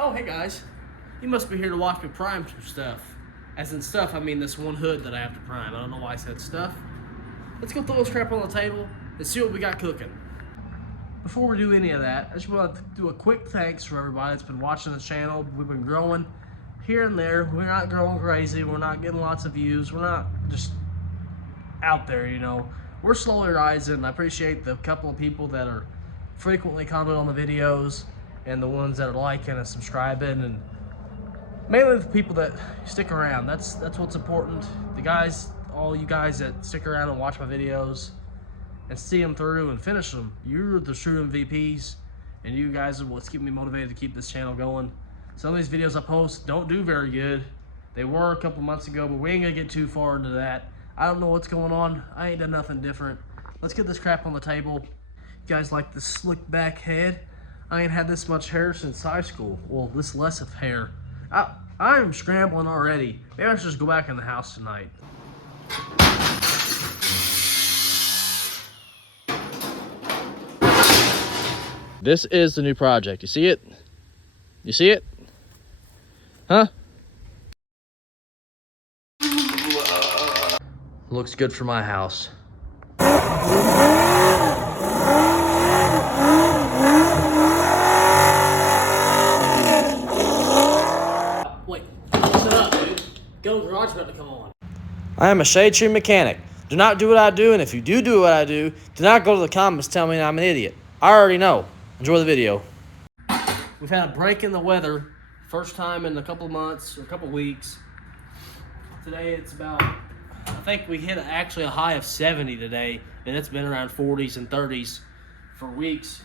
Oh, hey guys. You must be here to watch me prime some stuff. As in stuff, I mean this one hood that I have to prime. I don't know why I said stuff. Let's go throw this crap on the table and see what we got cooking. Before we do any of that, I just want to do a quick thanks for everybody that's been watching the channel. We've been growing here and there. We're not growing crazy. We're not getting lots of views. We're not just out there, you know. We're slowly rising. I appreciate the couple of people that are frequently commenting on the videos and the ones that are liking and subscribing, and mainly the people that stick around. That's what's important. The guys, all you guys that stick around and watch my videos and see them through and finish them, you're the true MVPs, and you guys are what's keeping me motivated to keep this channel going. Some of these videos I post don't do very good. They were a couple months ago, but we ain't gonna get too far into that. I don't know what's going on. I ain't done nothing different. Let's get this crap on the table. You guys like the slick back head? I ain't had this much hair since high school. Well, this less of hair. I am scrambling already. Maybe I should just go back in the house tonight. This is the new project. You see it? You see it? Huh? Looks good for my house. Wait, shut up, dude. Go garage about to come on. I am a shade tree mechanic. Do not do what I do, and if you do what I do not go to the comments telling me I'm an idiot. I already know. Enjoy the video. We've had a break in the weather. First time in a couple of months or a couple of weeks. Today it's about, I think we hit actually a high of 70 today, and it's been around 40s and 30s for weeks.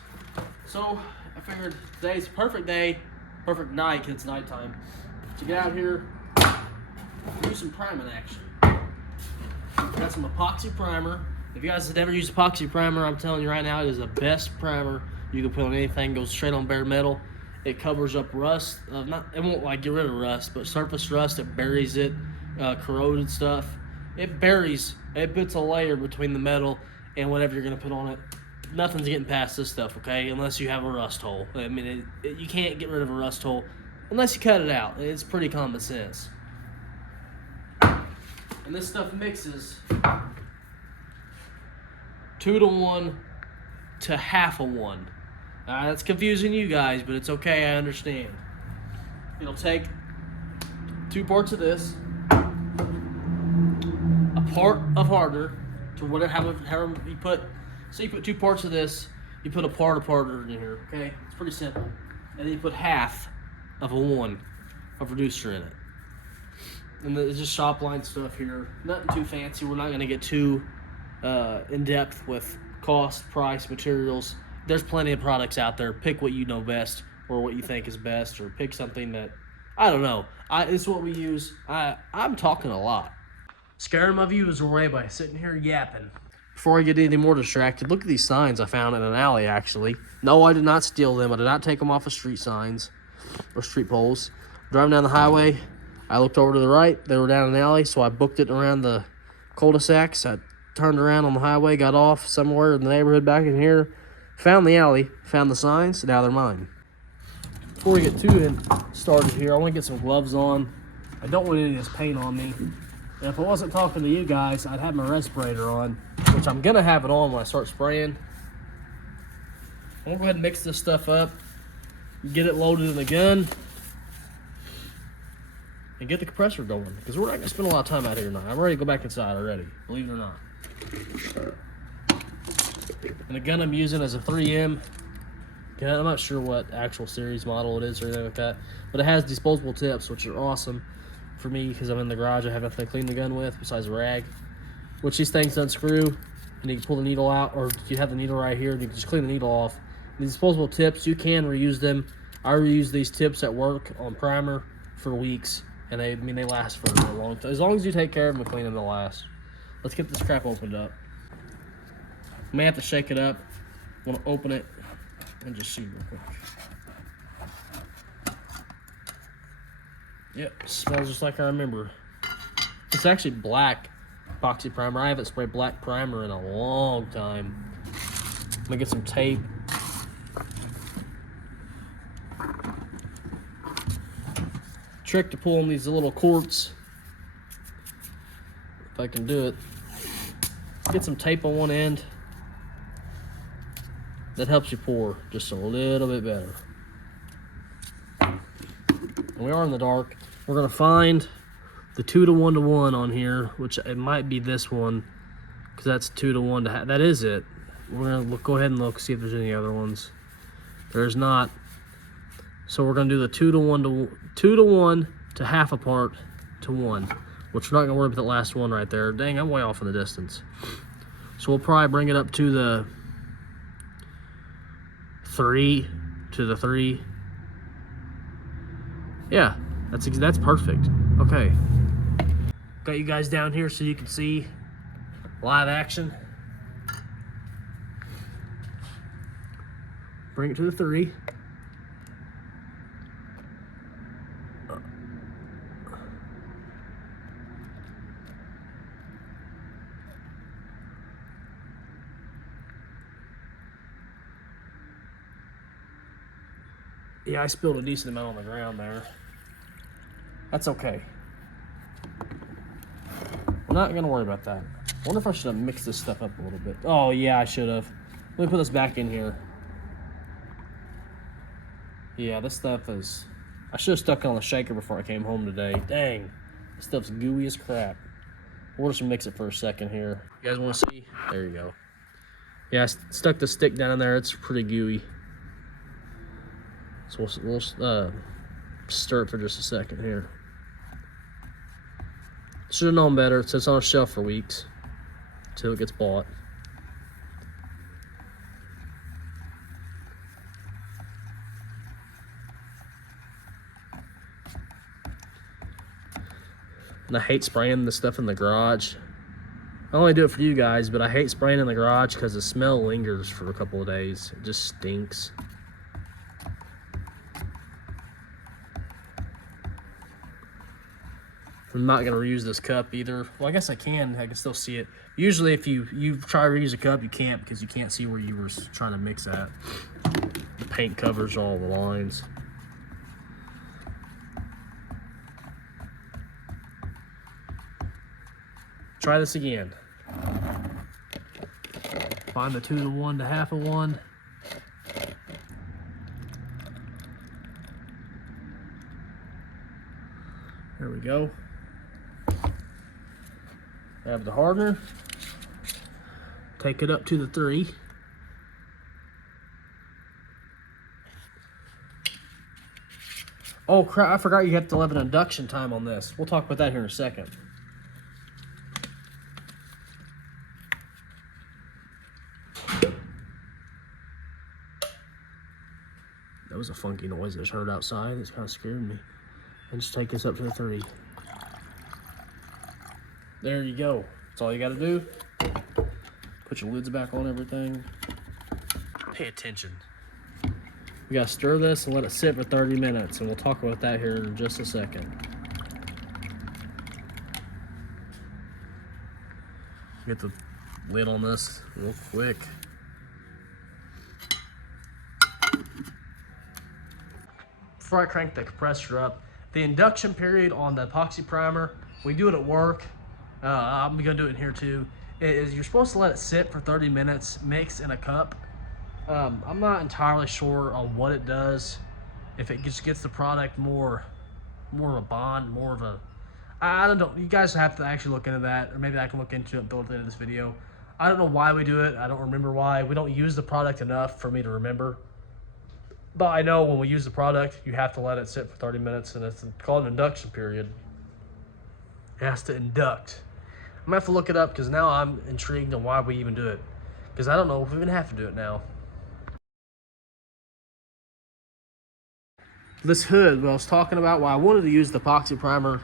So I figured today's a perfect day, perfect night, because it's nighttime, to get out here and do some priming action. Got some epoxy primer. If you guys have never used epoxy primer, I'm telling you right now, it is the best primer you can put on anything. Goes straight on bare metal. It covers up rust. It won't like get rid of rust, but surface rust. It buries it, corroded stuff. It buries. It puts a layer between the metal and whatever you're gonna put on it. Nothing's getting past this stuff, okay? Unless you have a rust hole. I mean, you can't get rid of a rust hole unless you cut it out. It's pretty common sense. And this stuff mixes 2 to 1 to half a 1. That's confusing you guys, but it's okay, I understand. It'll take 2 parts of this, a part of hardener, to whatever, however you put. So you put 2 parts of this, you put a part of hardener in here, okay? It's pretty simple. And then you put half of a 1 of reducer in it. And it's just shop line stuff here. Nothing too fancy. We're not going to get too in depth with cost, price, materials. There's plenty of products out there. Pick what you know best, or what you think is best, or pick something that, I don't know. It's what we use. I'm talking a lot. Scaring my viewers away by sitting here yapping. Before I get any more distracted, look at these signs I found in an alley, actually. No, I did not steal them. I did not take them off of street signs or street poles. Driving down the highway, I looked over to the right. They were down an alley, so I booked it around the cul-de-sacs. I turned around on the highway, got off somewhere in the neighborhood back in here, found the alley, found the signs, now they're mine. Before we get too started here, I want to get some gloves on. I don't want any of this paint on me. And if I wasn't talking to you guys, I'd have my respirator on, which I'm going to have it on when I start spraying. I'm going to go ahead and mix this stuff up, get it loaded in the gun, and get the compressor going, because we're not going to spend a lot of time out here tonight. I'm ready to go back inside already, believe it or not. And the gun I'm using is a 3M. I'm not sure what actual series model it is or anything like that, but it has disposable tips, which are awesome for me because I'm in the garage. I have nothing to clean the gun with besides a rag, which these things unscrew, and you can pull the needle out, or you have the needle right here, and you can just clean the needle off. These disposable tips, you can reuse them. I reuse these tips at work on primer for weeks, and they last for a long time. As long as you take care of them and clean them, they'll last. Let's get this crap opened up. I may have to shake it up. I want to open it and just see real quick. Yep, smells just like I remember. It's actually black epoxy primer. I haven't sprayed black primer in a long time. I'm gonna get some tape. trick to pulling these little quarts, if I can do it, get some tape on one end. That helps you pour just a little bit better. And we are in the dark. We're gonna find the 2 to 1 to 1 on here, which it might be this one, because that's 2 to 1 to that is it. We're gonna go ahead and look, see if there's any other ones. There's not. So we're gonna do the 2 to 1 to half a part to 1, which we're not gonna worry about the last one right there. Dang, I'm way off in the distance. So we'll probably bring it up to the 3 to the 3. Yeah, that's perfect. Okay, got you guys down here so you can see live action. Bring it to the 3. Yeah, I spilled a decent amount on the ground there. That's okay. We're not gonna worry about that. I wonder if I should have mixed this stuff up a little bit. Oh yeah, I should have. Let me put this back in here. Yeah, this stuff is... I should have stuck it on the shaker before I came home today. Dang, this stuff's gooey as crap. We'll just mix it for a second here. You guys wanna see? There you go. Yeah, I stuck the stick down there. It's pretty gooey. So we'll stir it for just a second here. Should have known better. It sits on a shelf for weeks until it gets bought. And I hate spraying this stuff in the garage. I only do it for you guys, but I hate spraying in the garage because the smell lingers for a couple of days. It just stinks. I'm not gonna reuse this cup either. Well, I guess I can still see it. Usually if you try to reuse a cup, you can't, because you can't see where you were trying to mix at. The paint covers all the lines. Try this again. Find the 2 to 1 to half a 1. There we go. Grab the hardener, take it up to the 3. Oh crap, I forgot you have to have an induction time on this. We'll talk about that here in a second. That was a funky noise I just heard outside. It's kind of scared me. And just take this up to the 3. There you go. That's all you gotta do. Put your lids back on everything. Pay attention. We gotta stir this and let it sit for 30 minutes, and we'll talk about that here in just a second. Get the lid on this real quick. Before I crank the compressor up, the induction period on the epoxy primer, we do it at work. I'm gonna do it in here too. Is you're supposed to let it sit for 30 minutes, mix in a cup. I'm not entirely sure on what it does. If it just gets the product more of a bond, more of a, I don't know. You guys have to actually look into that, or maybe I can look into it and throw it at the end of this video. I don't know why we do it. I don't remember why. We don't use the product enough for me to remember. But I know when we use the product, you have to let it sit for 30 minutes, and it's called an induction period. It has to induct. I'm gonna have to look it up, because now I'm intrigued on why we even do it. Because I don't know if we even have to do it now. This hood, what I was talking about, why I wanted to use the epoxy primer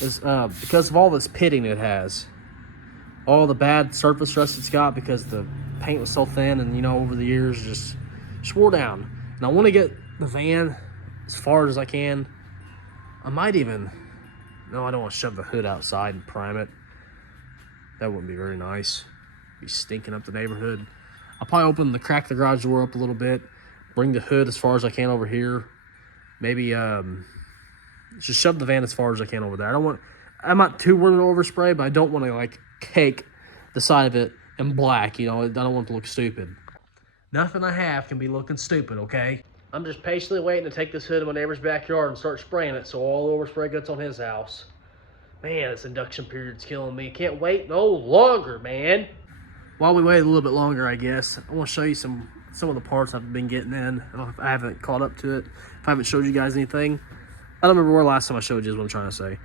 is because of all this pitting it has. All the bad surface rust it's got because the paint was so thin, and you know, over the years just wore down. And I want to get the van as far as I can. I might even, no, I don't want to shove the hood outside and prime it. That wouldn't be very nice. Be stinking up the neighborhood. I'll probably crack the garage door up a little bit, bring the hood as far as I can over here. Maybe Just shove the van as far as I can over there. I'm not too worried about overspray, but I don't want to like cake the side of it in black, you know. I don't want it to look stupid. Nothing I have can be looking stupid, okay? I'm just patiently waiting to take this hood in my neighbor's backyard and start spraying it so all the overspray gets on his house. Man, this induction period's killing me. Can't wait no longer, man. While we wait a little bit longer, I guess, I want to show you some of the parts I've been getting in. I haven't caught up to it. If I haven't showed you guys anything, I don't remember where last time I showed you is what I'm trying to say.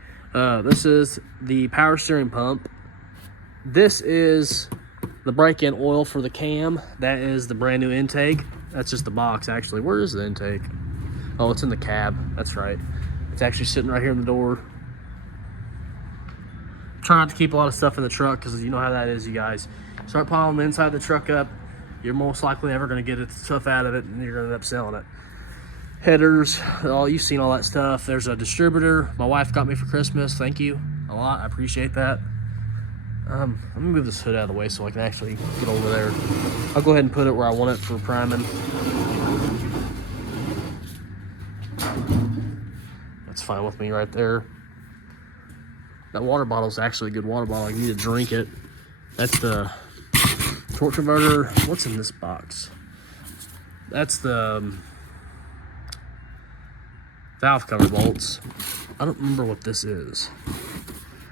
This is the power steering pump. This is the break-in oil for the cam. That is the brand new intake. That's just the box, actually. Where is the intake? Oh, it's in the cab. That's right. It's actually sitting right here in the door. Try not to keep a lot of stuff in the truck because you know how that is, you guys. Start piling the inside of the truck up, you're most likely never going to get stuff out of it, and you're going to end up selling it. Headers, you've seen all that stuff. There's a distributor my wife got me for Christmas. Thank you a lot. I appreciate that. Let me move this hood out of the way so I can actually get over there. I'll go ahead and put it where I want it for priming. That's fine with me right there. That water bottle is actually a good water bottle. I need to drink it. That's the torque converter. What's in this box? That's the valve cover bolts. I don't remember what this is.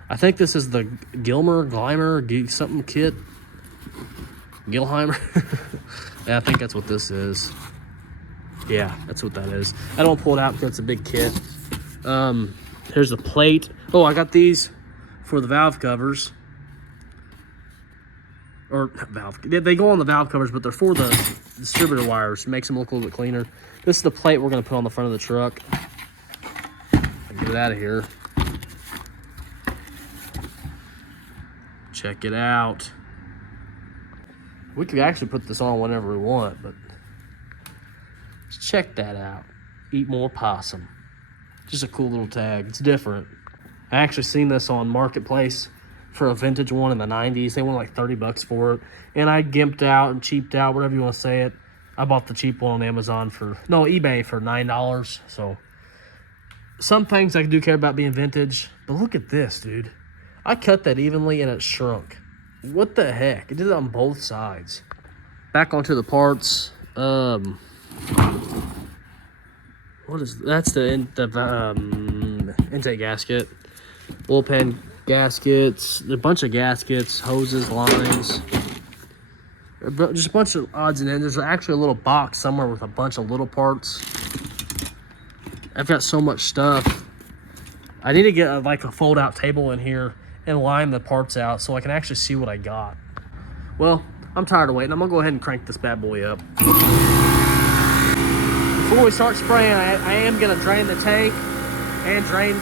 I think this is the Gilmer, something kit. Gilheimer. Yeah, I think that's what this is. Yeah, that's what that is. I don't pull it out because it's a big kit. Here's a plate. Oh, I got these for the valve covers. Or valve, they go on the valve covers, but they're for the distributor wires. Makes them look a little bit cleaner. This is the plate we're gonna put on the front of the truck. Get it out of here. Check it out. We could actually put this on whenever we want, but check that out. Eat more possum. Just a cool little tag. It's different. I actually seen this on Marketplace for a vintage one in the 90s. They wanted like 30 bucks for it. And I gimped out and cheaped out, whatever you want to say it. I bought the cheap one on Amazon eBay for $9. So some things I do care about being vintage, but look at this, dude. I cut that evenly and it shrunk. What the heck? It did it on both sides. Back onto the parts. What is that's the intake gasket, oil pan gaskets, a bunch of gaskets, hoses, lines, just a bunch of odds and ends. There's actually a little box somewhere with a bunch of little parts. I've got so much stuff. I need to get like a fold-out table in here and line the parts out so I can actually see what I got. Well, I'm tired of waiting. I'm gonna go ahead and crank this bad boy up. Before we start spraying, I am gonna drain the tank and drain.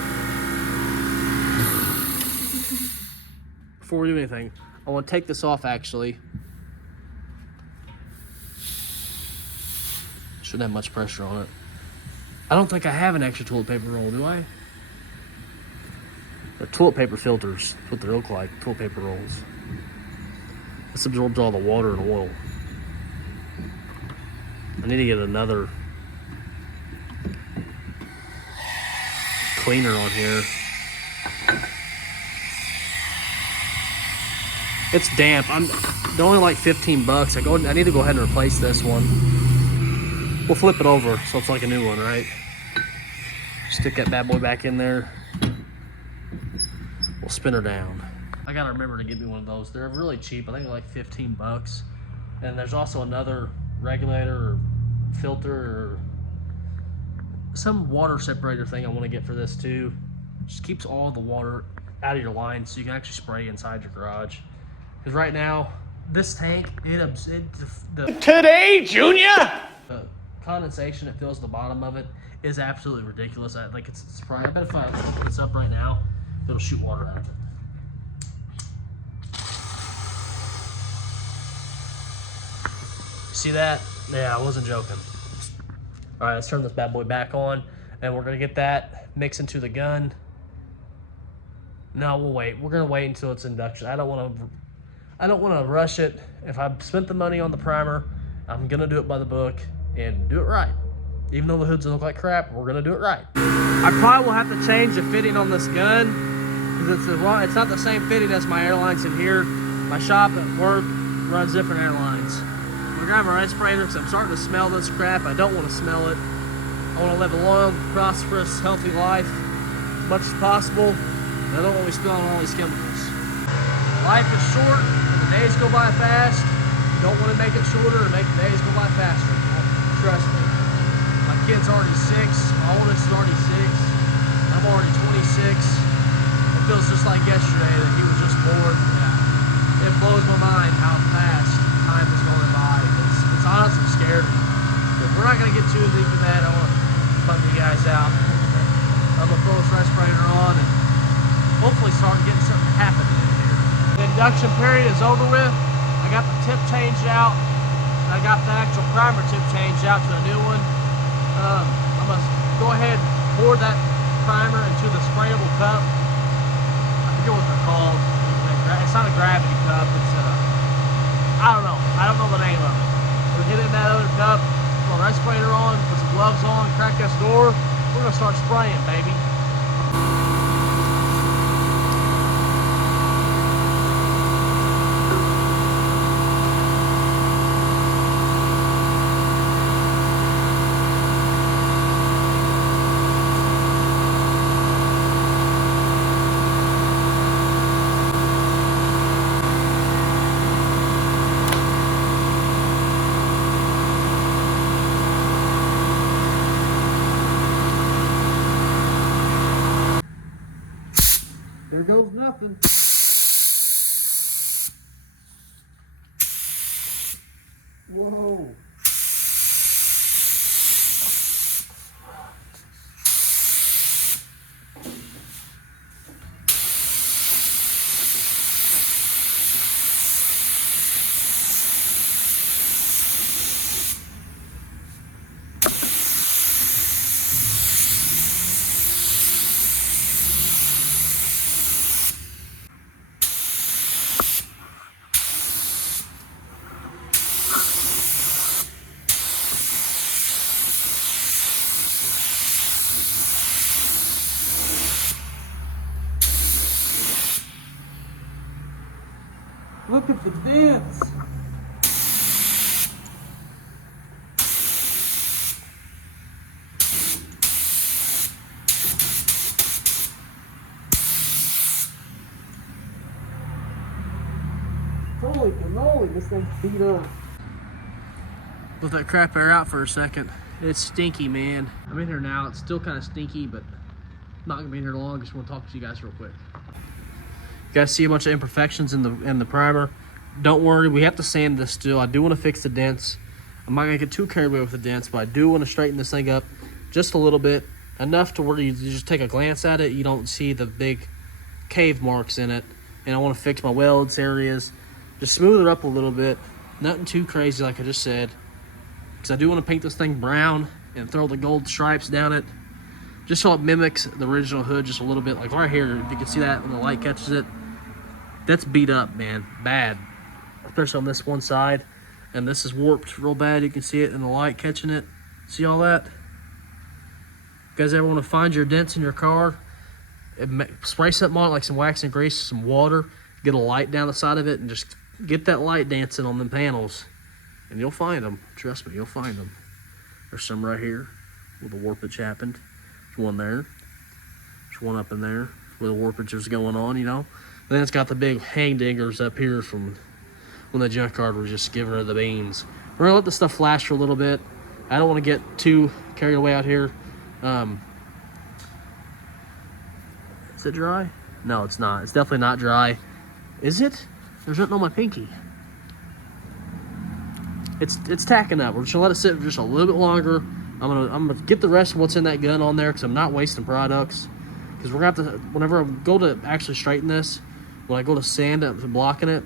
Before we do anything, I want to take this off actually. Shouldn't have much pressure on it. I don't think I have an extra toilet paper roll, do I? They're toilet paper filters. That's what they look like, toilet paper rolls. This absorbs all the water and oil. I need to get another cleaner on here. It's damp. They're only like 15 bucks. I need to go ahead and replace this one. We'll flip it over so it's like a new one, right? Stick that bad boy back in there. We'll spin her down. I gotta remember to get me one of those. They're really cheap. I think they're like 15 bucks. And there's also another regulator or filter or some water separator thing I want to get for this too. Just keeps all the water out of your line so you can actually spray inside your garage. Because right now, this tank, Today, Junior! The condensation that fills the bottom of it is absolutely ridiculous. I bet if I open this up right now, it'll shoot water out of it. See that? Yeah, I wasn't joking. All right, let's turn this bad boy back on, and we're gonna get that mixed into the gun. No, we'll wait. We're gonna wait until it's induction. I don't want to rush it. If I've spent the money on the primer, I'm gonna do it by the book and do it right. Even though the hood's gonna look like crap, we're gonna do it right. I probably will have to change the fitting on this gun because it's not the same fitting as my airlines in here. My shop at work runs different airlines. I'm gonna grab my respirator because I'm starting to smell this crap. I don't want to smell it. I want to live a long, prosperous, healthy life as much as possible. And I don't want to be smelling all these chemicals. Life is short, and the days go by fast. You don't want to make it shorter and make the days go by faster. Trust me. My kid's already 6. My oldest is already 6. I'm already 26. It feels just like yesterday that he was just born. Yeah. It blows my mind how fast time is going by. It's honestly scary. But we're not going to get too deep in that. I want to bum you guys out. I'm going to throw this respirator on and hopefully start getting something happening in here. The induction period is over with. I got the tip changed out. And I got the actual primer tip changed out to a new one. I'm going to go ahead and pour that primer into the sprayable cup. I forget what they're called. It's not a gravity cup. It's I don't know. I don't know the name of it. We're getting that other cup. Put a respirator on, put some gloves on, crack this door. We're going to start spraying, baby. There goes nothing. Whoa. Look at the dents. Holy cannoli, this thing's beat up. Let that crap air out for a second. It's stinky, man. I'm in here now. It's still kind of stinky, but I'm not gonna be in here long. Just want to talk to you guys real quick. You guys see a bunch of imperfections in the primer. Don't worry, we have to sand this still. I do want to fix the dents. I'm not gonna get too carried away with the dents, but I do want to straighten this thing up just a little bit, enough to where you just take a glance at it, you don't see the big cave marks in it. And I want to fix my welds areas, just smooth it up a little bit. Nothing too crazy, like I just said, because I do want to paint this thing brown and throw the gold stripes down it, just so it mimics the original hood just a little bit. Like right here, if you can see that when the light catches it, that's beat up, man, bad, especially on this one side. And this is warped real bad. You can see it in the light catching it. See all that? You guys ever want to find your dents in your car? Spray something on it, like some wax and grease, some water, get a light down the side of it, and just get that light dancing on them panels, and you'll find them. Trust me, you'll find them. There's some right here where the warpage happened. There's one there. There's one up in there where the warpage was going on, you know. Then it's got the big hang diggers up here from when the junkyard was just giving her the beans. We're gonna let this stuff flash for a little bit. I don't want to get too carried away out here. Is it dry? No, it's not. It's definitely not dry. Is it? There's nothing on my pinky. It's tacking up. We're just gonna let it sit for just a little bit longer. I'm gonna get the rest of what's in that gun on there because I'm not wasting products. Because we're gonna have to, whenever I go to actually straighten this, when I go to sand it and blocking it,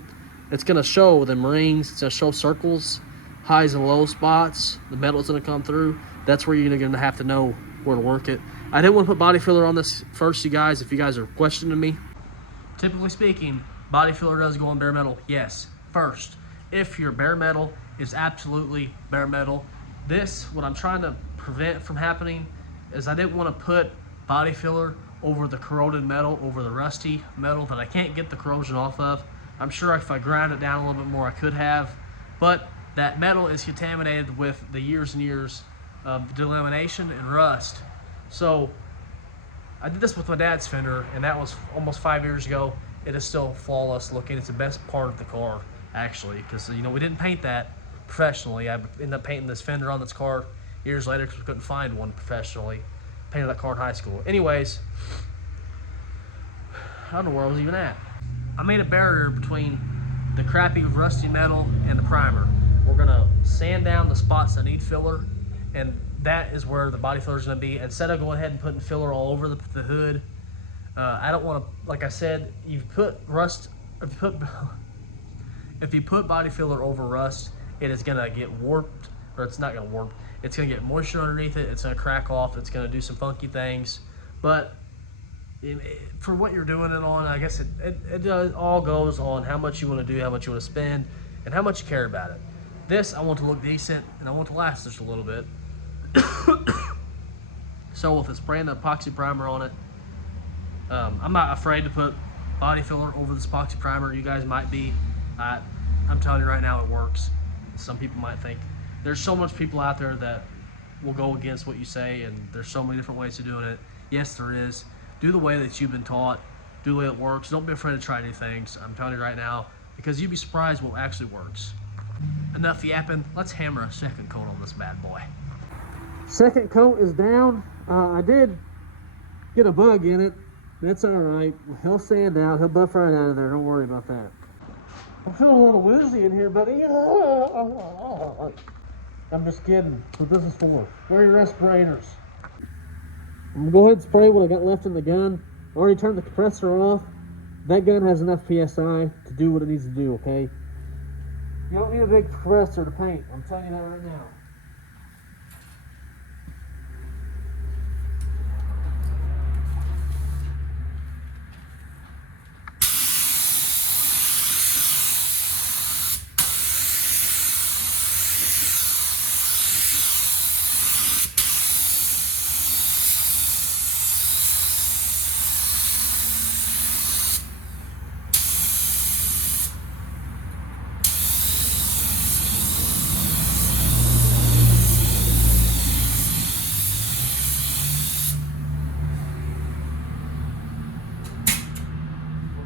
it's gonna show them rings. It's gonna show circles, highs and low spots. The metal's gonna come through. That's where you're gonna have to know where to work it. I didn't want to put body filler on this first, you guys, if you guys are questioning me. Typically speaking, body filler does go on bare metal, yes, first. If your bare metal is absolutely bare metal, This, what I'm trying to prevent from happening is I didn't want to put body filler over the corroded metal, over the rusty metal that I can't get the corrosion off of. I'm sure if I grind it down a little bit more, I could have, but that metal is contaminated with the years and years of delamination and rust. So I did this with my dad's fender, and that was almost 5 years ago. It is still flawless looking. It's the best part of the car, actually, because you know we didn't paint that professionally. I ended up painting this fender on this car years later because we couldn't find one professionally. Painted that car in high school. Anyways, I don't know where I was even at. I made a barrier between the crappy rusty metal and the primer. We're gonna sand down the spots that need filler, and that is where the body filler is gonna be. Instead of going ahead and putting filler all over the hood, I don't want to. Like I said, you put rust. If you put body filler over rust, it is gonna get warped, or it's not gonna warp. It's gonna get moisture underneath it. It's gonna crack off. It's gonna do some funky things. But for what you're doing it on, I guess it all goes on how much you want to do, how much you want to spend, and how much you care about it. This I want to look decent, and I want to last just a little bit. So with spraying the epoxy primer on it, I'm not afraid to put body filler over this epoxy primer. You guys might be. I'm telling you right now, it works. Some people might think. There's so much people out there that will go against what you say, and there's so many different ways of doing it. Yes, there is. Do the way that you've been taught. Do the way it works. Don't be afraid to try new things. I'm telling you right now, because you'd be surprised what actually works. Enough yapping. Let's hammer a second coat on this bad boy. Second coat is down. I did get a bug in it. That's all right. He'll sand out. He'll buff right out of there. Don't worry about that. I'm feeling a little woozy in here, buddy. I'm just kidding. What this is for. Wear your respirators. I'm gonna go ahead and spray what I got left in the gun. I already turned the compressor off. That gun has enough PSI to do what it needs to do, okay? You don't need a big compressor to paint. I'm telling you that right now.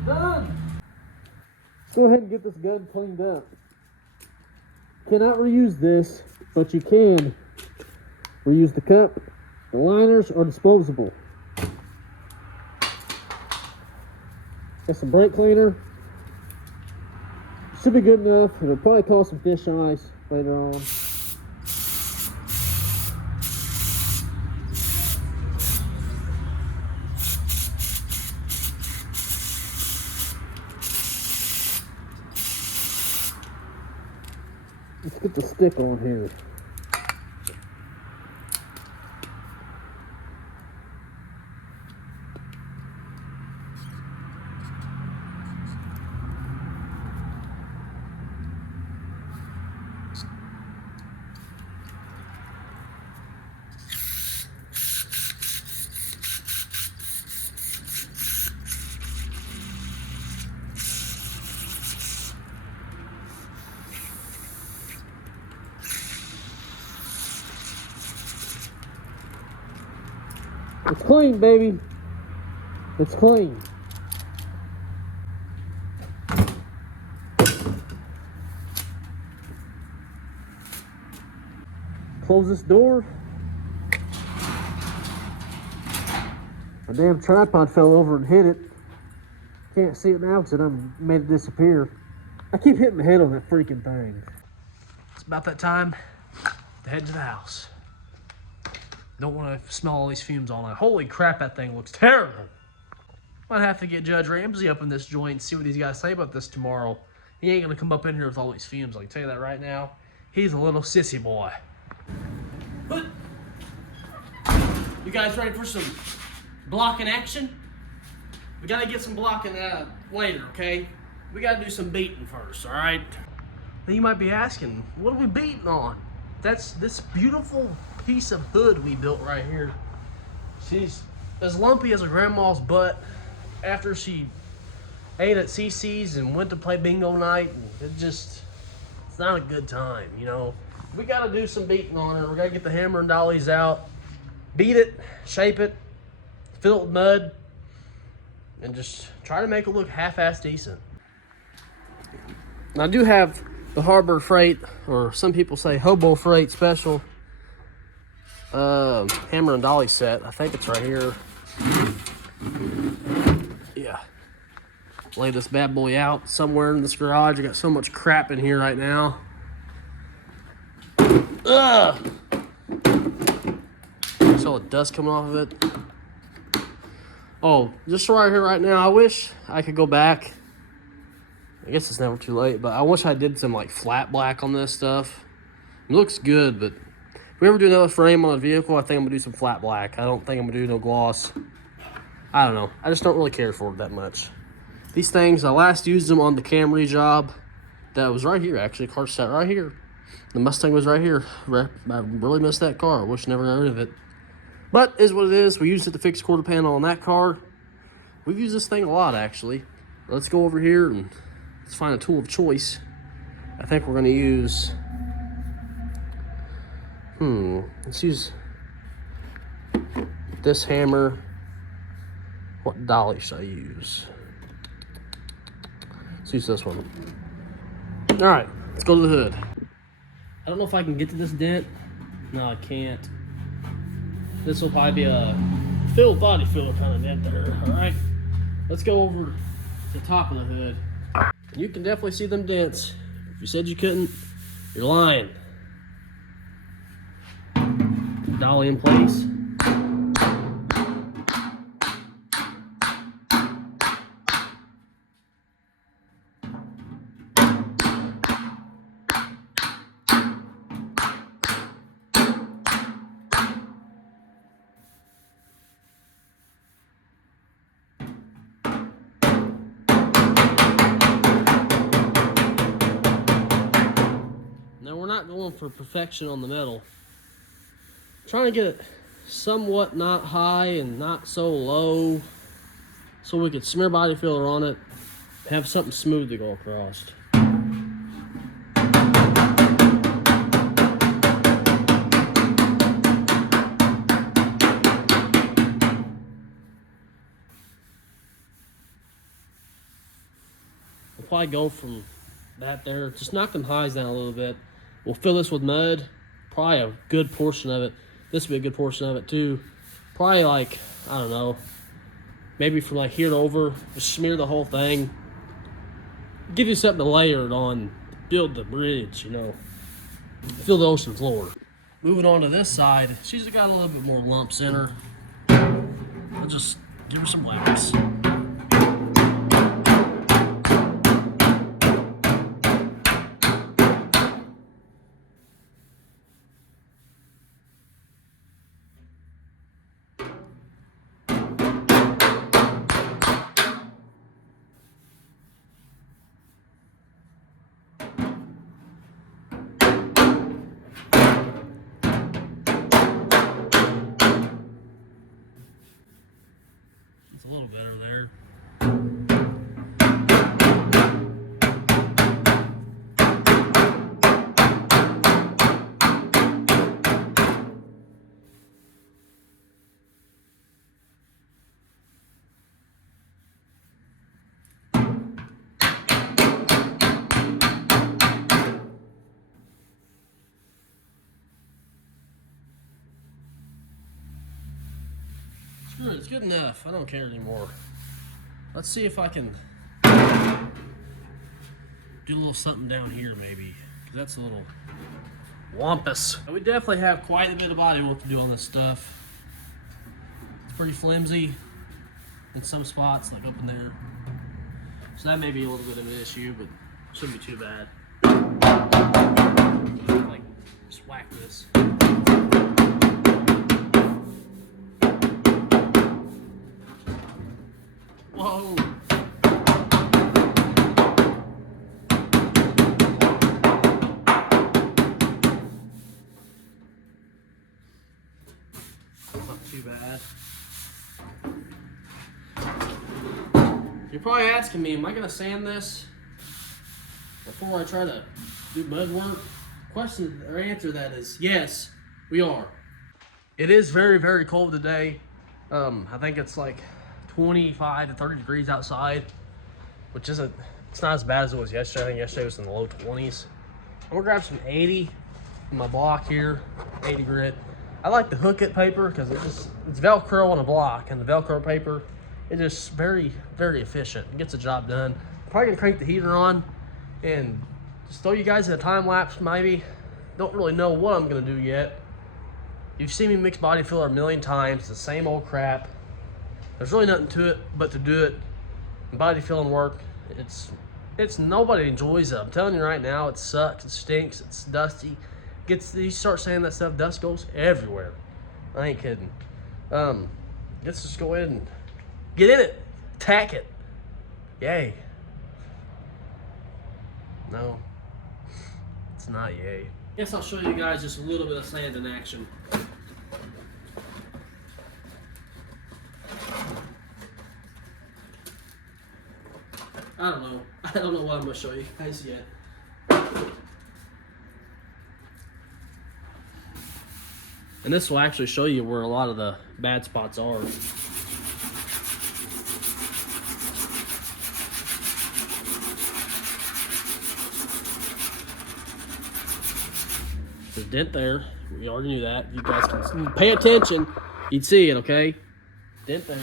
Done. Let's go ahead and get this gun cleaned up. Cannot reuse this, but you can reuse the cup. The liners are disposable. Got some brake cleaner. Should be good enough. It'll probably cause some fish eyes later on. Let's get the stick on here. It's clean, baby. It's clean. Close this door. My damn tripod fell over and hit it. Can't see it now because I made it disappear. I keep hitting my head on that freaking thing. It's about that time to head to the house. Don't want to smell all these fumes all night. Holy crap, that thing looks terrible. Might have to get Judge Ramsey up in this joint and see what he's got to say about this tomorrow. He ain't going to come up in here with all these fumes. I can tell you that right now. He's a little sissy boy. But you guys ready for some blocking action? We got to get some blocking later, okay? We got to do some beating first, all right? Now you might be asking, what are we beating on? that's this beautiful piece of hood we built right here. She's as lumpy as a grandma's butt after she ate at CC's and went to play bingo night. It's not a good time, you know. We got to do some beating on her. We got to get the hammer and dollies out, beat it, shape it, fill it with mud, and just try to make it look half-ass decent. Now, I do have the Harbor Freight, or some people say Hobo Freight special hammer and dolly set. I think it's right here. Yeah. Lay this bad boy out somewhere in this garage. I got so much crap in here right now. Ugh! There's all the dust coming off of it. Oh, just right here right now, I wish I could go back. I guess it's never too late, but I wish I did some like flat black on this stuff. It looks good, but if we ever do another frame on a vehicle, I think I'm gonna do some flat black. I don't think I'm gonna do no gloss. I don't know. I just don't really care for it that much. These things, I last used them on the Camry job. That was right here, actually. Car sat right here. The Mustang was right here. I really missed that car. I wish I never got rid of it. But is what it is. We used it to fix quarter panel on that car. We've used this thing a lot, actually. Let's go over here and let's find a tool of choice. I think we're going to use... Let's use this hammer. What dolly should I use? Let's use this one. Alright, let's go to the hood. I don't know if I can get to this dent. No, I can't. This will probably be a fill body filler kind of dent there. Alright, let's go over to the top of the hood. You can definitely see them dents. If you said you couldn't, you're lying. Dolly in place. Now we're not going for perfection on the metal. I'm trying to get it somewhat not high and not so low so we could smear body filler on it, have something smooth to go across. We'll probably go from that there, just knock them highs down a little bit. We'll fill this with mud, probably a good portion of it. This will be a good portion of it too. Probably like, I don't know, maybe from like here to over, just smear the whole thing. Give you something to layer it on, build the bridge, you know. Fill the ocean floor. Moving on to this side, she's got a little bit more lumps in her. I'll just give her some wax. It's a little better there. Screw it, it's good enough. I don't care anymore. Let's see if I can do a little something down here maybe. Cause that's a little wampus. We definitely have quite a bit of body work to do on this stuff. It's pretty flimsy in some spots, like up in there. So that may be a little bit of an issue, but shouldn't be too bad. Like, just whack this. Whoa. You're probably asking me, am I gonna sand this before I try to do mud work? Question or answer to that is yes, we are. It is very, very cold today. I think it's like 25 to 30 degrees outside, which isn't, it's not as bad as it was yesterday. I think yesterday was in the low 20s. I'm gonna grab some 80 in my block here, 80 grit. I like the hook it paper because it's Velcro on a block, and the Velcro paper, it is very, very efficient. It gets the job done. I'm probably gonna crank the heater on and just throw you guys in a time lapse maybe. Don't really know what I'm gonna do yet. You've seen me mix body filler a million times. It's the same old crap. There's really nothing to it but to do it. And body filling work, it's nobody enjoys it. I'm telling you right now, it sucks, it stinks, it's dusty. You start saying that stuff, dust goes everywhere. I ain't kidding. Let's just go ahead and get in it. Tack it. Yay. No, it's not yay. Guess I'll show you guys just a little bit of sand in action. I don't know what I'm gonna show you guys yet. And this will actually show you where a lot of the bad spots are. There's a dent there. We already knew that. You guys can pay attention. You'd see it, okay? Dent there.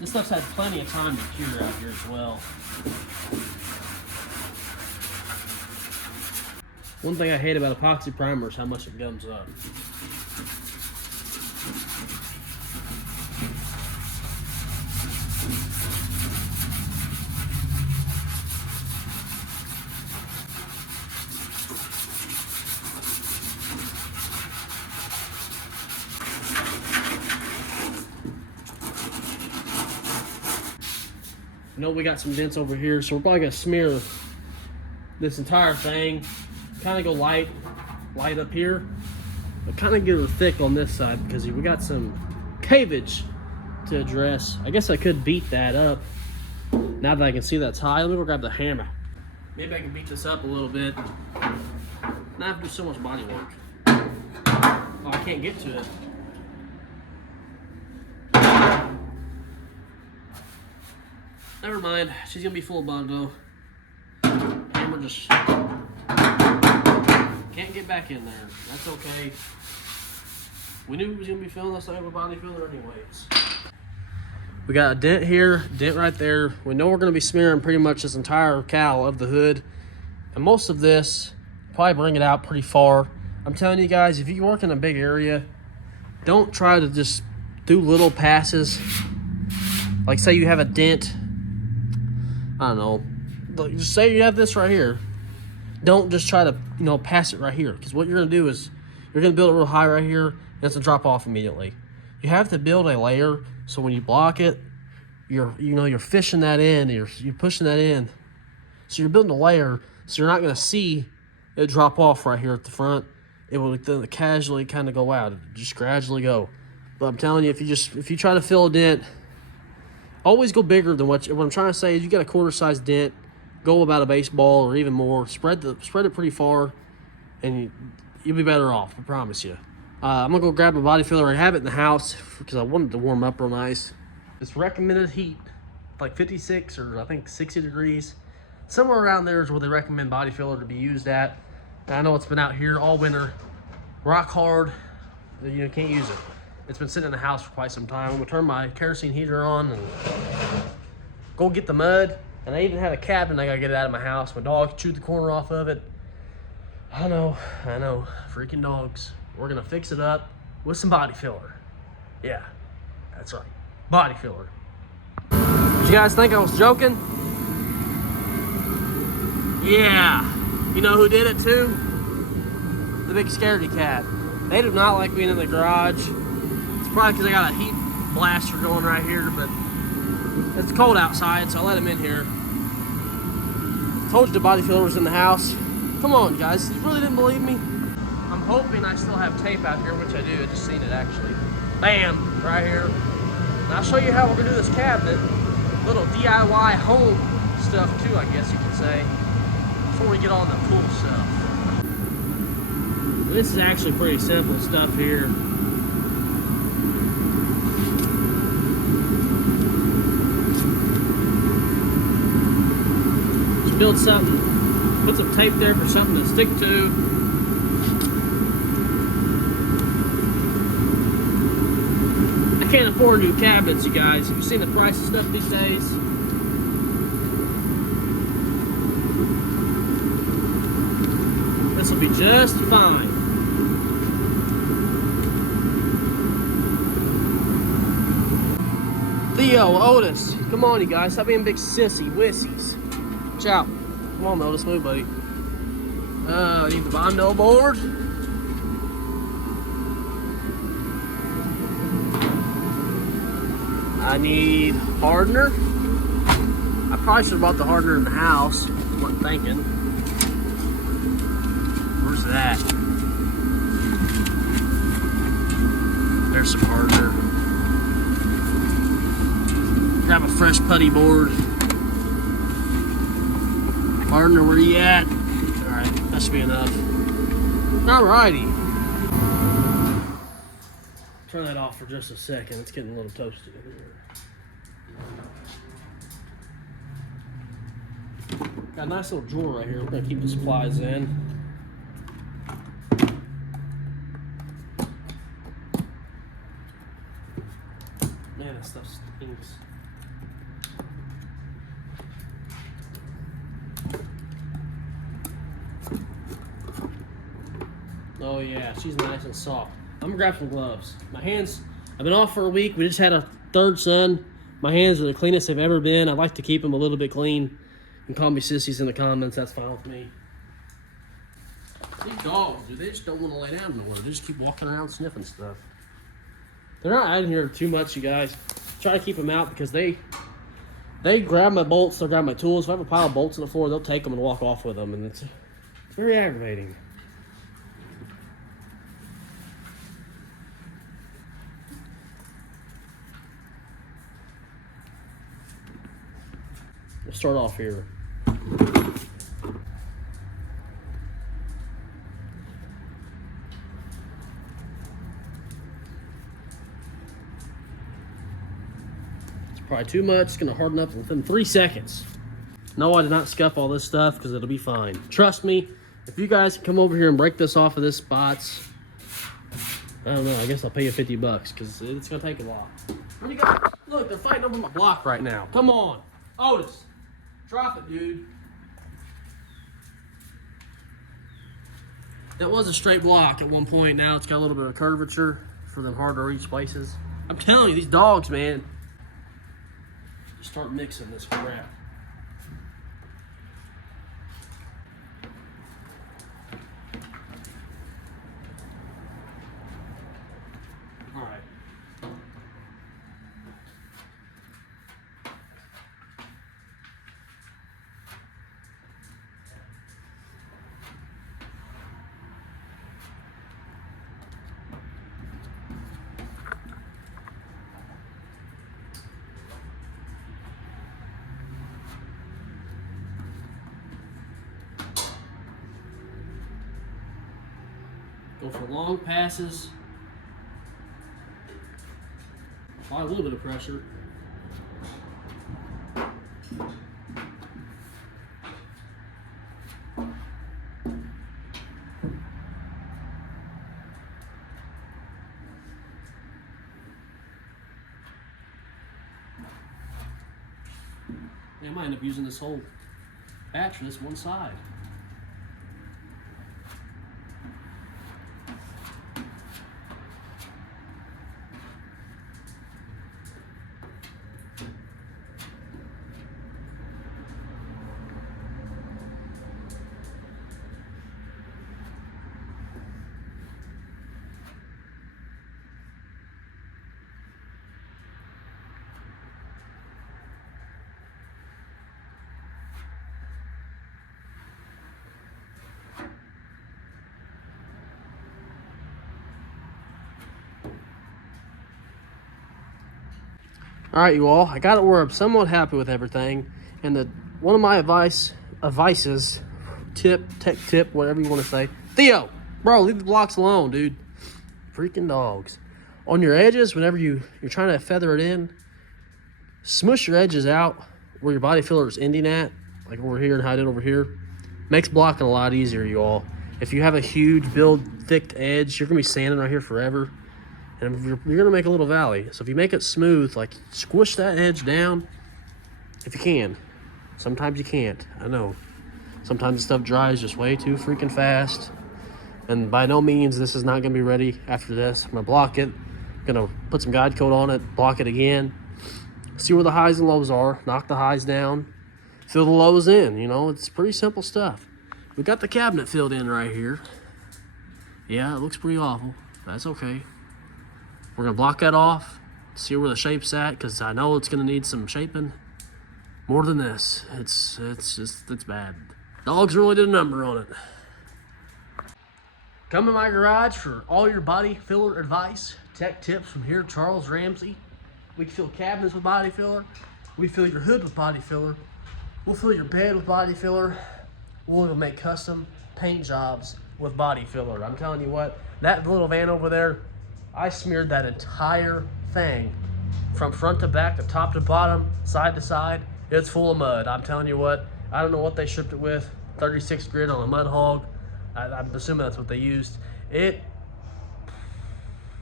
This stuff's had plenty of time to cure out here as well. One thing I hate about epoxy primer is how much it gums up. I know we got some dents over here, so we're probably gonna smear this entire thing. Kind of go light up here, but kind of get her thick on this side because we got some cavage to address. I guess I could beat that up now that I can see that's high. Let me go grab the hammer. Maybe I can beat this up a little bit. Not have to do so much body work. Oh, I can't get to it. Never mind. She's gonna be full of Bondo. Hammer just can't get back in there. That's okay. We knew we was gonna be filling this thing with body filler anyways. We got a dent here, dent right there. We know we're gonna be smearing pretty much this entire cowl of the hood. And most of this, probably bring it out pretty far. I'm telling you guys, if you work in a big area, don't try to just do little passes. Like say you have a dent, I don't know, just say you have this right here. Don't just try to, pass it right here. Because what you're going to do is, you're going to build it real high right here, and it's going to drop off immediately. You have to build a layer, so when you block it, you're fishing that in, you're pushing that in. So you're building a layer, so you're not going to see it drop off right here at the front. It will then casually kind of go out, just gradually go. But I'm telling you, if you try to fill a dent, always go bigger than what I'm trying to say is you got a quarter-size dent, go about a baseball or even more. Spread it pretty far, and you'll be better off. I promise you. I'm gonna go grab my body filler. I have it in the house because I wanted to warm up real nice. It's recommended heat, like 56 or I think 60 degrees. Somewhere around there is where they recommend body filler to be used at. And I know it's been out here all winter, rock hard. You can't use it. It's been sitting in the house for quite some time. I'm gonna turn my kerosene heater on and go get the mud. And I even have a cabinet I gotta get out of my house. My dog chewed the corner off of it. I know, freaking dogs. We're gonna fix it up with some body filler. Yeah, that's right, body filler. Did you guys think I was joking? Yeah, you know who did it too? The big scaredy cat. They do not like being in the garage. It's probably because I got a heat blaster going right here, but it's cold outside, so I let him in here. Told you the body filler was in the house. Come on, guys. You really didn't believe me? I'm hoping I still have tape out here, which I do. I just seen it actually. Bam, right here. And I'll show you how we're gonna do this cabinet. Little DIY home stuff too, I guess you could say, before we get on the cool stuff. This is actually pretty simple stuff here. Just build something, put some tape there for something to stick to. I can't afford new cabinets, you guys. Have you seen the price of stuff these days? This will be just fine. Theo, Otis, come on, you guys. Stop being big sissy wissies. Watch out. Come on, Otis, move, buddy. I need the Bondo board. I need hardener. I probably should have bought the hardener in the house. Wasn't thinking. Where's that? There's some hardener. Grab a fresh putty board. Hardener, where you at? Alright, that should be enough. Alrighty. Turn that off for just a second. It's getting a little toasty in here. Got a nice little drawer right here. We're gonna keep the supplies in. Man, that stuff stinks. Oh yeah, she's nice and soft. I'm gonna grab some gloves. My hands, I've been off for a week. We just had a third son. My hands are the cleanest they've ever been. I like to keep them a little bit clean. You can call me sissies in the comments, that's fine with me. These dogs, dude, they just don't want to lay down nowhere. They just keep walking around sniffing stuff. They're not out here too much, you guys. Try to keep them out because they grab my bolts, they'll grab my tools. If I have a pile of bolts on the floor, they'll take them and walk off with them, and it's very aggravating. We'll start off here. Probably too much. It's gonna harden up within 3 seconds. No, I did not scuff all this stuff because it'll be fine. Trust me, if you guys can come over here and break this off of this spots, I don't know, I guess I'll pay you 50 bucks because it's gonna take a lot. What do you got? Look, they're fighting over my block right now. Come on, Otis, drop it, dude. That was a straight block at one point. Now it's got a little bit of curvature for them hard to reach places. I'm telling you, these dogs, man. Start mixing this crap. All right. Go for long passes. Apply a little bit of pressure. I might end up using this whole batch for this one side. All right, you all, I got it where I'm somewhat happy with everything. And one of my tech tip, whatever you want to say. Theo, bro, leave the blocks alone, dude. Freaking dogs. On your edges, whenever you're trying to feather it in, smush your edges out where your body filler is ending at, like over here and hide it over here. Makes blocking a lot easier, you all. If you have a huge build thick edge, you're gonna be sanding right here forever. And you're gonna make a little valley. So if you make it smooth, like squish that edge down if you can. Sometimes you can't, I know. Sometimes the stuff dries just way too freaking fast. And by no means, this is not gonna be ready after this. I'm gonna block it, gonna put some guide coat on it, block it again. See where the highs and lows are, knock the highs down, fill the lows in, you know, it's pretty simple stuff. We got the cabinet filled in right here. Yeah, it looks pretty awful, that's okay. We're gonna block that off, see where the shape's at, because I know it's gonna need some shaping. More than this, it's bad. Dogs really did a number on it. Come to my garage for all your body filler advice, tech tips from here, Charles Ramsey. We can fill cabinets with body filler. We fill your hood with body filler. We'll fill your bed with body filler. We'll even make custom paint jobs with body filler. I'm telling you what, that little van over there, I smeared that entire thing from front to back, to top to bottom, side to side. It's full of mud. I'm telling you what, I don't know what they shipped it with. 36 grit on a mud hog. I'm assuming that's what they used. It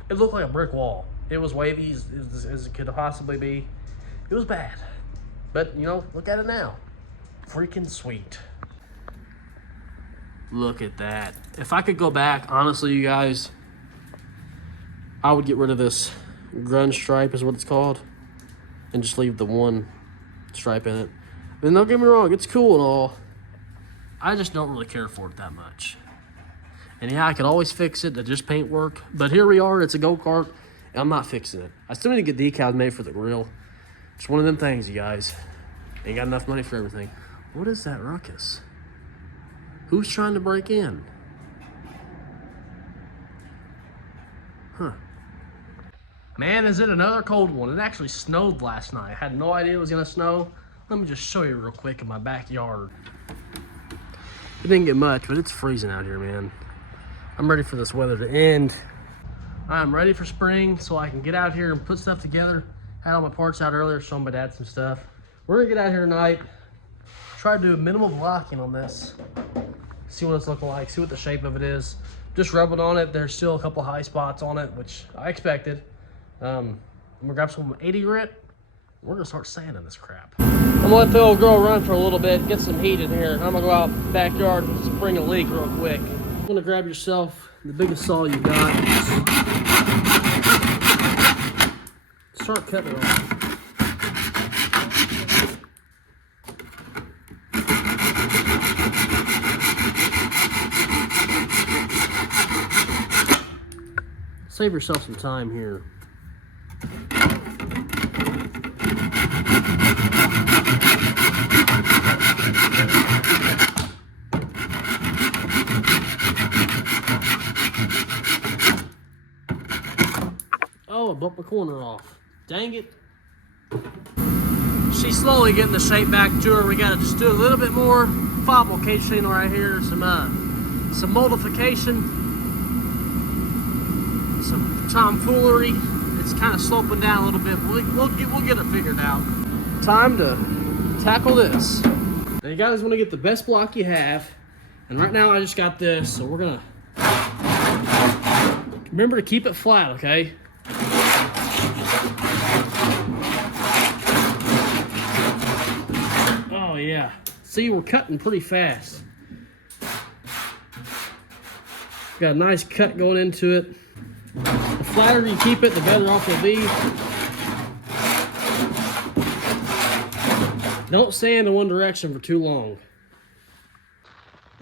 looked like a brick wall. It was wavy as it could possibly be. It was bad. But, you know, look at it now. Freaking sweet. Look at that. If I could go back, honestly, you guys, I would get rid of this grunge stripe is what it's called. And just leave the one stripe in it. And don't get me wrong, it's cool and all. I just don't really care for it that much. And yeah, I could always fix it to just paint work. But here we are, it's a go-kart, and I'm not fixing it. I still need to get decals made for the grill. It's one of them things, you guys. Ain't got enough money for everything. What is that ruckus? Who's trying to break in? Huh. Man, is it another cold one. It actually snowed last night. I had no idea it was gonna snow. Let me just show you real quick in my backyard. It didn't get much, but it's freezing out here, man. I'm ready for this weather to end. I'm ready for spring so I can get out here and put stuff together. Had all my parts out earlier, showing my dad some stuff. We're gonna get out here tonight, try to do a minimal blocking on this. See what it's looking like, see what the shape of it is. Just rubbing on it. There's still a couple high spots on it, which I expected. I'm gonna grab some 80 grit. We're gonna start sanding this crap. I'm gonna let the old girl run for a little bit, get some heat in here. I'm gonna go out backyard and spring a leak real quick. You're gonna grab yourself the biggest saw you got. Start cutting it off. Save yourself some time here. Oh, I bumped my corner off. Dang it. She's slowly getting the shape back to her. We gotta just do a little bit more fabrication right here. Some modification. Some tomfoolery. It's kind of sloping down a little bit. We'll get it figured out. Time to tackle this. Now you guys want to get the best block you have. And right now I just got this, so we're gonna remember to keep it flat, okay? Oh yeah. See, we're cutting pretty fast. Got a nice cut going into it. The flatter you keep it, the better off you'll be. Don't sand in one direction for too long.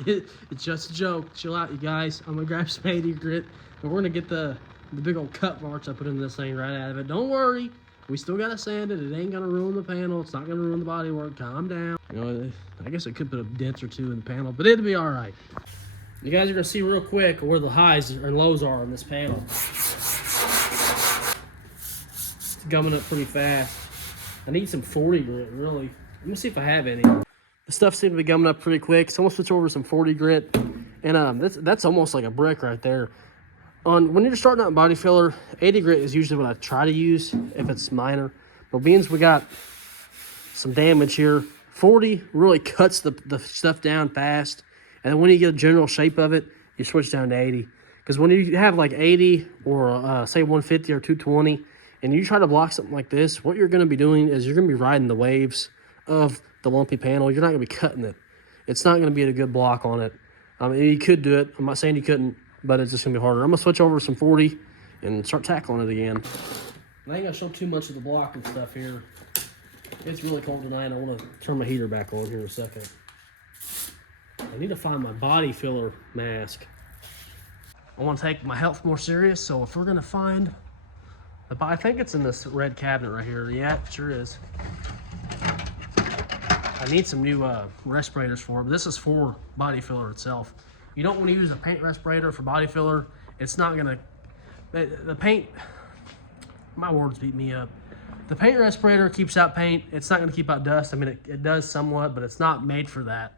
It's just a joke. Chill out, you guys. I'm gonna grab some 80 grit, and we're gonna get the big old cut marks I put in this thing right out of it. Don't worry, we still gotta sand it. It ain't gonna ruin the panel. It's not gonna ruin the bodywork. Calm down. You know, I guess it could put a dent or two in the panel, but it'll be all right. You guys are gonna see real quick where the highs and lows are on this panel. It's gumming up pretty fast. I need some 40 grit, really. Let me see if I have any. The stuff seems to be gumming up pretty quick, so I'm gonna switch over some 40 grit. And that's almost like a brick right there. When you're starting out in body filler, 80 grit is usually what I try to use if it's minor. But being we got some damage here, 40 really cuts the stuff down fast. And then when you get a general shape of it, you switch down to 80. Because when you have like 80 or say 150 or 220, and you try to block something like this, what you're going to be doing is you're going to be riding the waves of the lumpy panel. You're not going to be cutting it. It's not going to be a good block on it. You could do it. I'm not saying you couldn't, but it's just going to be harder. I'm going to switch over to some 40 and start tackling it again. I ain't going to show too much of the block and stuff here. It's really cold tonight. I want to turn my heater back on here in a second. I need to find my body filler mask. I want to take my health more serious, so if we're going to find the I think it's in this red cabinet right here. Yeah, it sure is. I need some new respirators for it. This is for body filler itself. You don't want to use a paint respirator for body filler. It's not going to... The paint... My words beat me up. The paint respirator keeps out paint. It's not going to keep out dust. I mean, it does somewhat, but it's not made for that.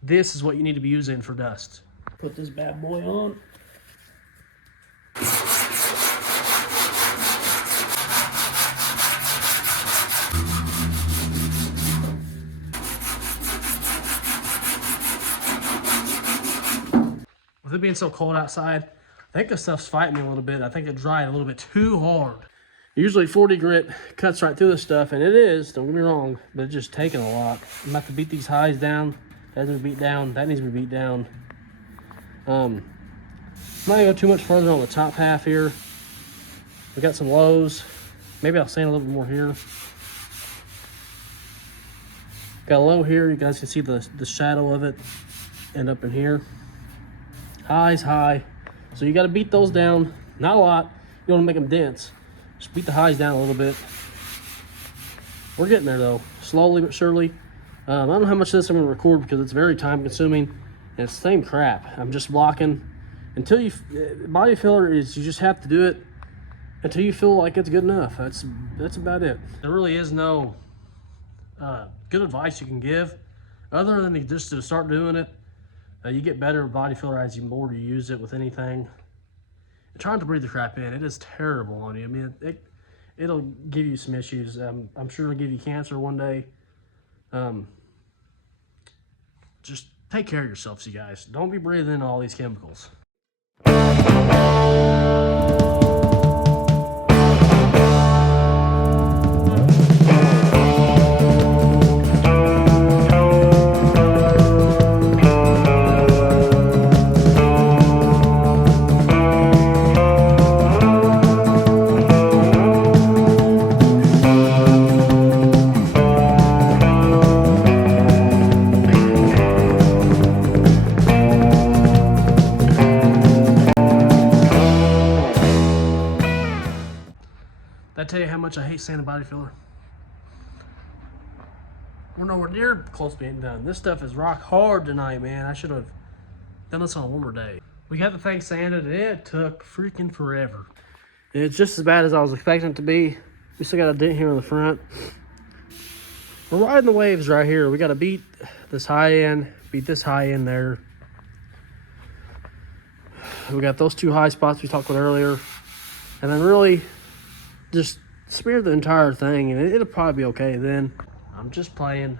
This is what you need to be using for dust. Put this bad boy on. With it being so cold outside, I think this stuff's fighting me a little bit. I think it dried a little bit too hard. Usually 40 grit cuts right through this stuff, and it is, don't get me wrong, but it's just taking a lot. I'm about to beat these highs down. That needs to be beat down. That needs to be beat down. I'm not gonna go too much further on the top half here. We got some lows. Maybe I'll sand a little bit more here. Got a low here. You guys can see the shadow of it. And up in here. Highs high. So you got to beat those down. Not a lot. You don't want to make them dense. Just beat the highs down a little bit. We're getting there though. Slowly but surely. I don't know how much of this I'm going to record because it's very time consuming. And it's the same crap. I'm just blocking. Until you... Body filler is you just have to do it until you feel like it's good enough. That's about it. There really is no good advice you can give. Other than just to start doing it. You get better with body filler as you more you use it with anything. And trying to breathe the crap in, it is terrible on you. I mean, it'll give you some issues. I'm sure it'll give you cancer one day. Just take care of yourselves, you guys. Don't be breathing in all these chemicals. Did I tell you how much I hate sanding body filler? We're nowhere near close to being done. This stuff is rock hard tonight, man. I should have done this on a warmer day. We got the thing sanded and it took freaking forever. It's just as bad as I was expecting it to be. We still got a dent here on the front. We're riding the waves right here. We got to beat this high end, beat this high end there. We got those two high spots we talked about earlier. And then really just smear the entire thing and it'll probably be okay then. I'm just playing.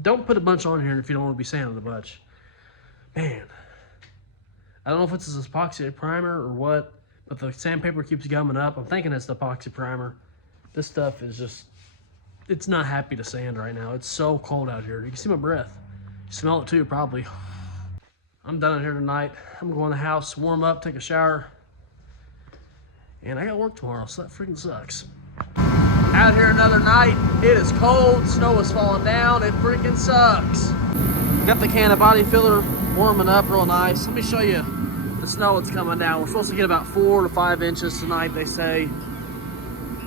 Don't put a bunch on here if you don't want to be sanding a bunch. Man, I don't know if it's this epoxy primer or what, but the sandpaper keeps gumming up. I'm thinking it's the epoxy primer. This stuff is just, it's not happy to sand right now. It's so cold out here. You can see my breath. You smell it too, probably. I'm done here tonight. I'm going to the house, warm up, take a shower. And I got work tomorrow, so that freaking sucks. Out here another night. It is cold. Snow is falling down. It freaking sucks. Got the can of body filler warming up real nice. Let me show you the snow that's coming down. We're supposed to get about 4 to 5 inches tonight, they say.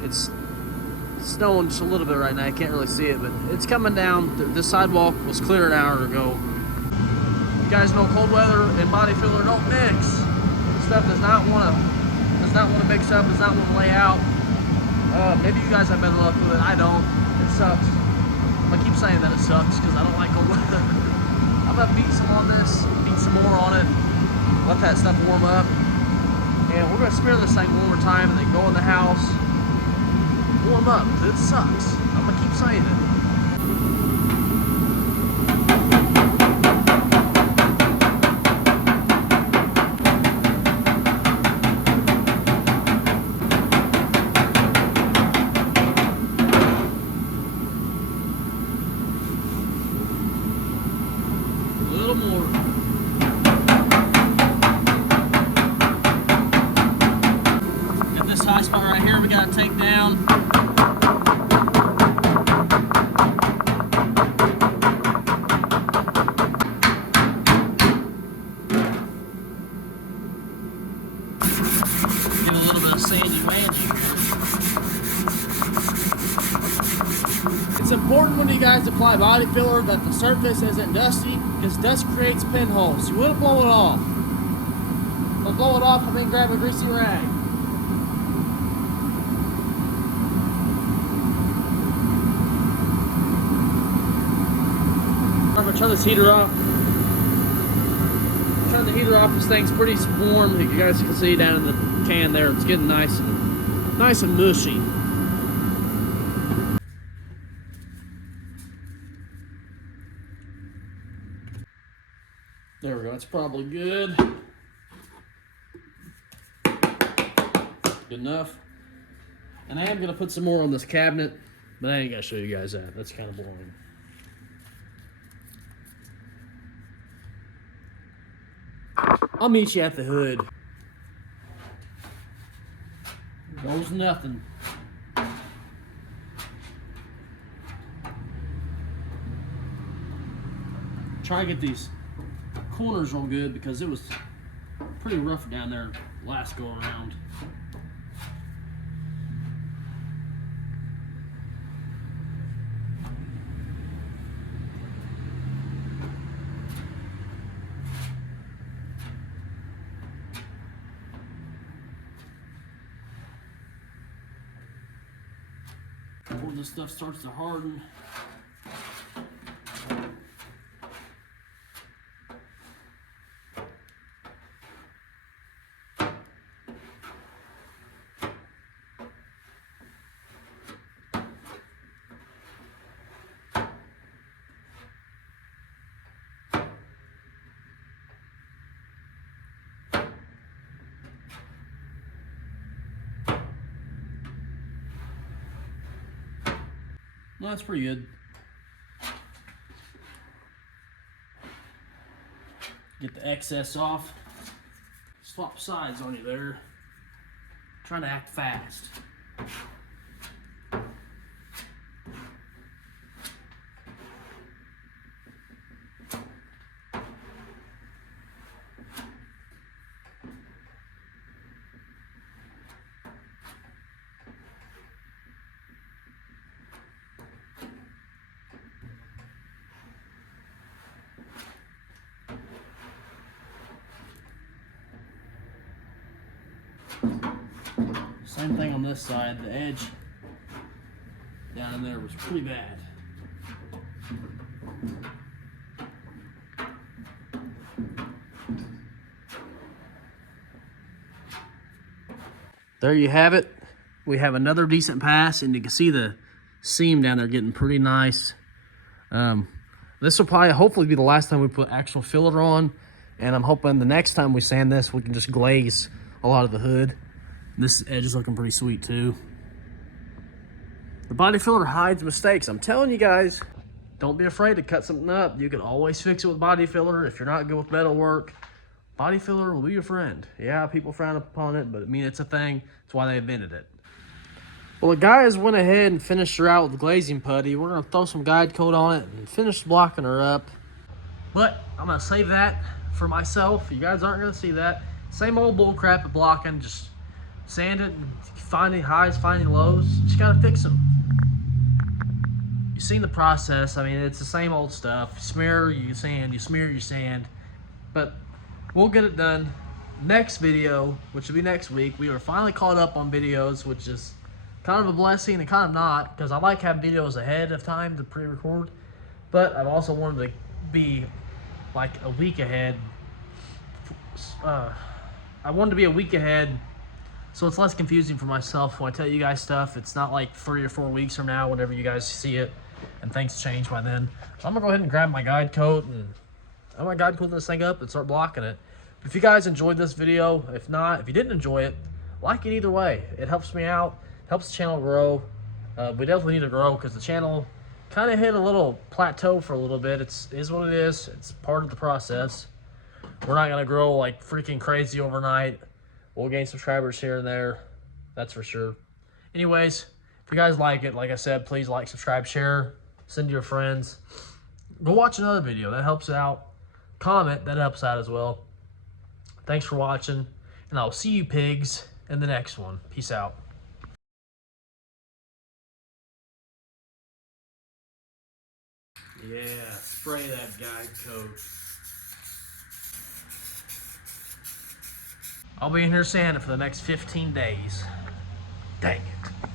It's snowing just a little bit right now. I can't really see it, but it's coming down. The sidewalk was clear an hour ago. You guys know cold weather and body filler don't mix. This stuff does not want to mix up, does not want to lay out. Maybe you guys have better luck with it. I don't. It sucks. I keep saying that it sucks because I don't like old leather. I'm gonna beat some on this, beat some more on it, let that stuff warm up, and we're gonna smear this thing one more time and then go in the house, warm up. It sucks. I'm gonna keep saying it. More. Got this high spot right here we gotta take down. Get a little bit of sandy magic. It's important when you guys apply body filler that the surface isn't dusty, because dust creates pinholes. You want to blow it off. I'll blow it off and then grab a greasy rag. I'm going to turn this heater off. Turn the heater off. This thing's pretty warm. You guys can see down in the can there. It's getting nice and mushy. There we go, that's probably good. Good enough. And I am gonna put some more on this cabinet, but I ain't gonna show you guys that. That's kind of boring. I'll meet you at the hood. Goes nothing. Try to get these corners real good because it was pretty rough down there last go around. Before this stuff starts to harden. Well, that's pretty good. Get the excess off. Swap sides on you there. Trying to act fast. Same thing on this side. The edge down in there was pretty bad. There you have it. We have another decent pass, and you can see the seam down there getting pretty nice. This will probably hopefully be the last time we put actual filler on, and I'm hoping the next time we sand this we can just glaze a lot of the hood. This edge is looking pretty sweet too. The body filler hides mistakes. I'm telling you guys, don't be afraid to cut something up. You can always fix it with body filler. If you're not good with metal work, body filler will be your friend. Yeah, people frown upon it, but I mean, it's a thing. That's why they invented it. Well, the guys went ahead and finished her out with glazing putty. We're gonna throw some guide coat on it and finish blocking her up. But I'm gonna save that for myself. You guys aren't gonna see that. Same old bull crap of blocking, just sand it and finding highs, finding lows. Just gotta fix them. You've seen the process. I mean, it's the same old stuff. You smear, you sand, you smear, you sand. But we'll get it done. Next video, which will be next week, we are finally caught up on videos, which is kind of a blessing and kind of not, because I like having videos ahead of time to pre-record, but I've also wanted to be like a week ahead. I wanted to be a week ahead so it's less confusing for myself when I tell you guys stuff. It's not like 3 or 4 weeks from now whenever you guys see it and things change by then. So I'm gonna go ahead and grab my guide coat and I'm gonna guide coat this thing up and start blocking it. If you guys enjoyed this video, if not, if you didn't enjoy it, like it either way. It helps me out, helps the channel grow. We definitely need to grow because the channel kind of hit a little plateau for a little bit. It is what it is. It's part of the process. We're not gonna grow like freaking crazy overnight. We'll gain subscribers here and there, that's for sure. Anyways, if you guys like it, like I said, please like, subscribe, share, send to your friends. Go watch another video, that helps out. Comment, that helps out as well. Thanks for watching, and I'll see you pigs in the next one. Peace out. Yeah, spray that guide coat. I'll be in here sanding for the next 15 days. Dang it.